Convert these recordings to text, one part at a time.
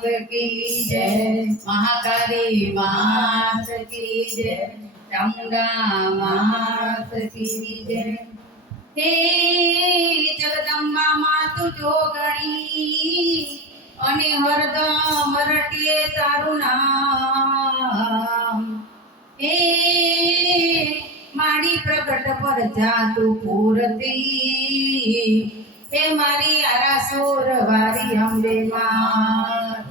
मात की जय, महाकाली मात की जय, चामुंडा मात की जय। हे जगदंबा मातु जोगणी અને હરદમ રટીએ તારું નામ। હે મારી પ્રગટ પર જાતું પૂરતી, હે મારી આરાસુર વારી અંબે માત।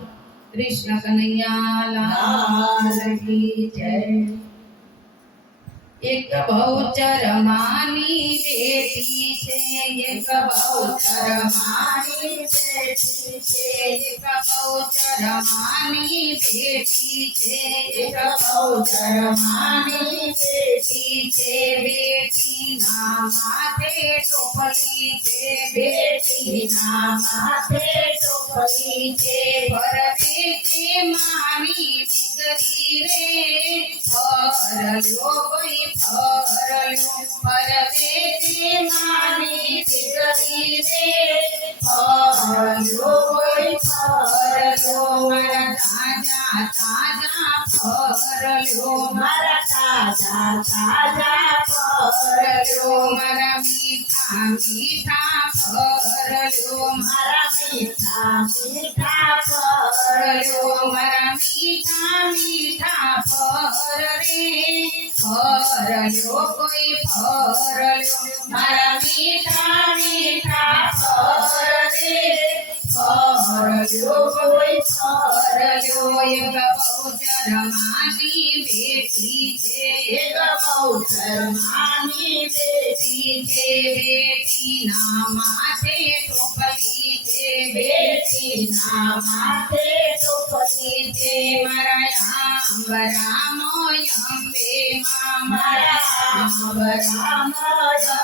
કૃષ્ણ કનૈયા લાલ की जय। एक बहुचर मानी बेटी छे, एक बहुचर मानी बेटी छे, एक बहुचर मानी बेटी छे, एक बहुचर मानी बेटी छे। बेटी ना माथे टोपली छे, बेटी ना माथे टोपली छे। भरवे छे मानी दीकरी रे, भरलो कोई भरलो। भरवे छे मानी दीकरी रे, भरलो कोई भरलो। मारा ताजा ताजा भरलो, मारा ताजा ताजा भरलो। मारा मीठा मीठा भरलो, मारा मीठा मीठा भरलो। मारा मीठा मीठा भर रे, भरलो कोई भरलो। मारा मीठा मीठा भर रे, भरलो कोई भरलो। एक बहुचर मानी बेटी छे, एक बहुचर मानी बेटी छे। बेटी ना माथे टोपली छे, बेटी ना माथे टोपली छे। मारा राम अंबे मां, मारा राम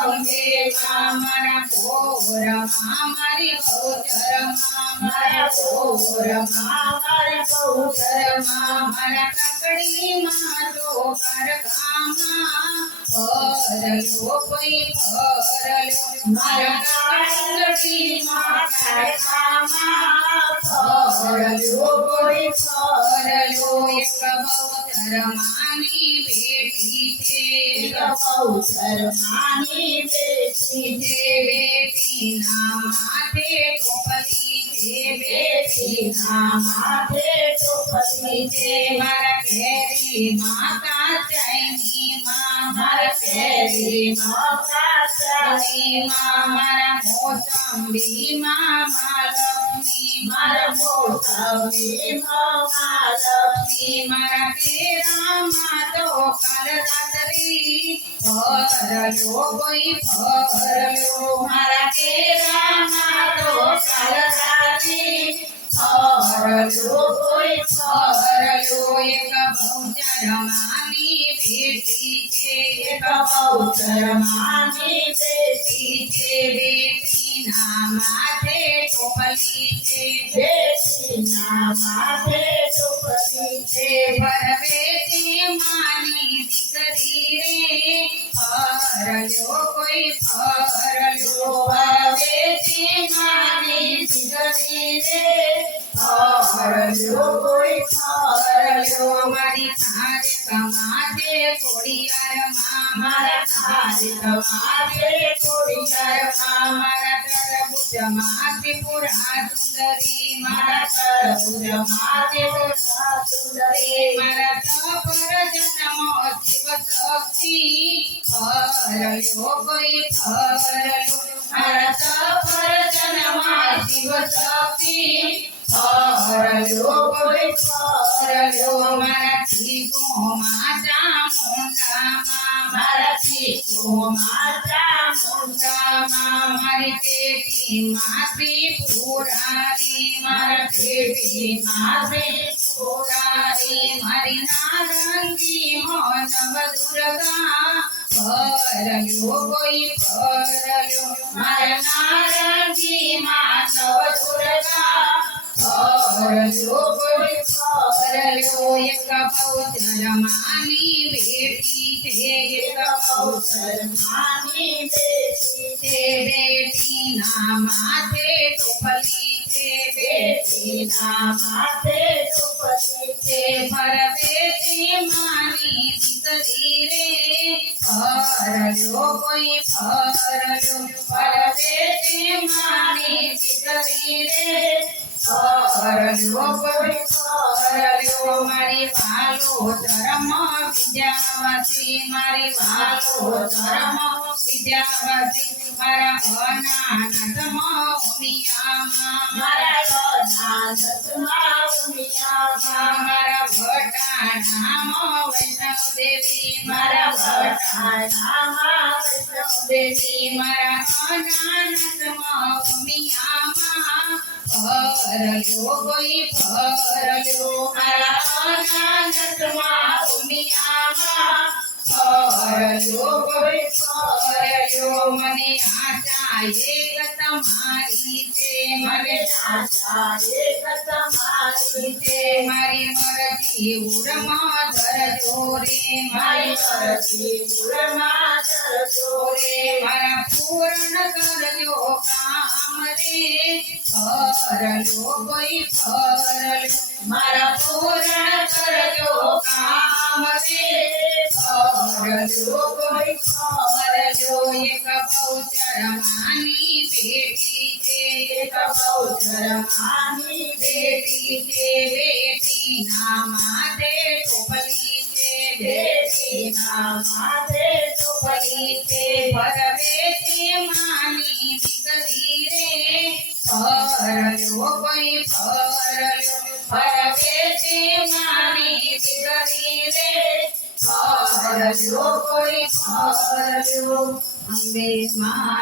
अंबे मां। मारा भोर मां मारी बहुचर मां, मारा भोर मां मारी बहुचर मां। मारा काकड़ी मां तो कारखामा, भरलो कोई भरलो। मारा काकड़ी मां कारखामा, भरलो कोई भरलो। एक बहुचर मानी बेटी छे, एक बहुचर मानी बेटी छे। बेटी ना माथे टोपली छे, बेटी ना माथे टोपली छे। मारा केरी माता चाइनी मां, मारा केरी माता चाइनी मां। मारा मोसंबी मां मालवनी, मारा मोसंबी मां मालवनी। मारा तेरा मां तो काल रात्रि, भरलो कोई भरलो। मारा तेरा मां तो काल रात्रि, भरलो कोई भरलो। एक बहुचर मानी बेटी छे, एक बहुचर मानी बेटी छे। बेटी ना माथे टोपली छे, बेटी ना माथे टोपली छे। भरवे छे मानी दीकरी रे, भरलो कोई भरलो। भरवे छे मानी दीकरी रे, भरलो कोई भरलो। मारी थारे कमाते कोड़ियार मां, मारा थारे कमाते कोड़ियार मां। मारा तरबूज माते पूरा सुंदरी, मारा तरबूज माते पूरा सुंदरी। मारा सफर जन्म शिव शक्ति, भरलो कोई भरलो। मारा सफर जन्म शिव शक्ति, भरलो कोई भरलो। मारा चीको माता मुंडा मां, मारा चीको माता मुंडा मां। मारी पेटी माथी पुरारी, मारा पेटी माथी पुरारी। मारी नारंगी मोनव दुर्गा, भरलो कोई भरलो। मारा नारंगी मानव दुर्गा, भरलो कोई भरलो। एक बहुचर मानी बेटी छे, एक बहुचर मानी बेटी छे। बेटी ना माथे टोपली छे, બેટીના માથે ચોપલી છે ભરવેતી માની દીકરી રે ફરલ્યો કોઈ ફરલ્યો ભરવેતી માની દીકરી રે ફરલ્યો કોઈ ફરલ્યો મારી વાલો ધર્મ વિદ્યાવાસી મારી વાલો ધર્મ વિદ્યાવાસી મારા અનાથમાં ઉમિયામાં મારા અનાથમાં ઉમિયામાં મારા વટાણામાં વૈષ્ણવ દેવી મારા વટાણામાં વૈષ્ણવ દેવી મારા અનાથમાં ઉમિયામાં ફરલ્યો કોઈ ફરલ્યો મારા અનાથમાં ઉમિયામાં ફરલ્યો કોઈ ફરલ્યો મને આશા એક તમારી છે મને આશા એક તમારી છે મારી મરજી ઉરમાં ધરજો રે મારી મરજી ઉરમાં ધરજો રે મારા પૂર્ણ કરજો કામ રે ફરલ્યો કોઈ ફરલ્યો મારા પૂર્ણ કરજો કામ રે ફરલ્યો કોઈ ફરલ્યો એક બહુચર માની બેટી છે એક બહુચર માની બેટી છે બેટીના માથે ચોપલી છે બેટીના માથે ચોપલી છે ભરવેતી માની દીકરી રે ફરલ્યો કોઈ ફરલ્યો ભરવેતી માની દીકરી રે ફરલ્યો કોઈ ફરલ્યો અંબે મા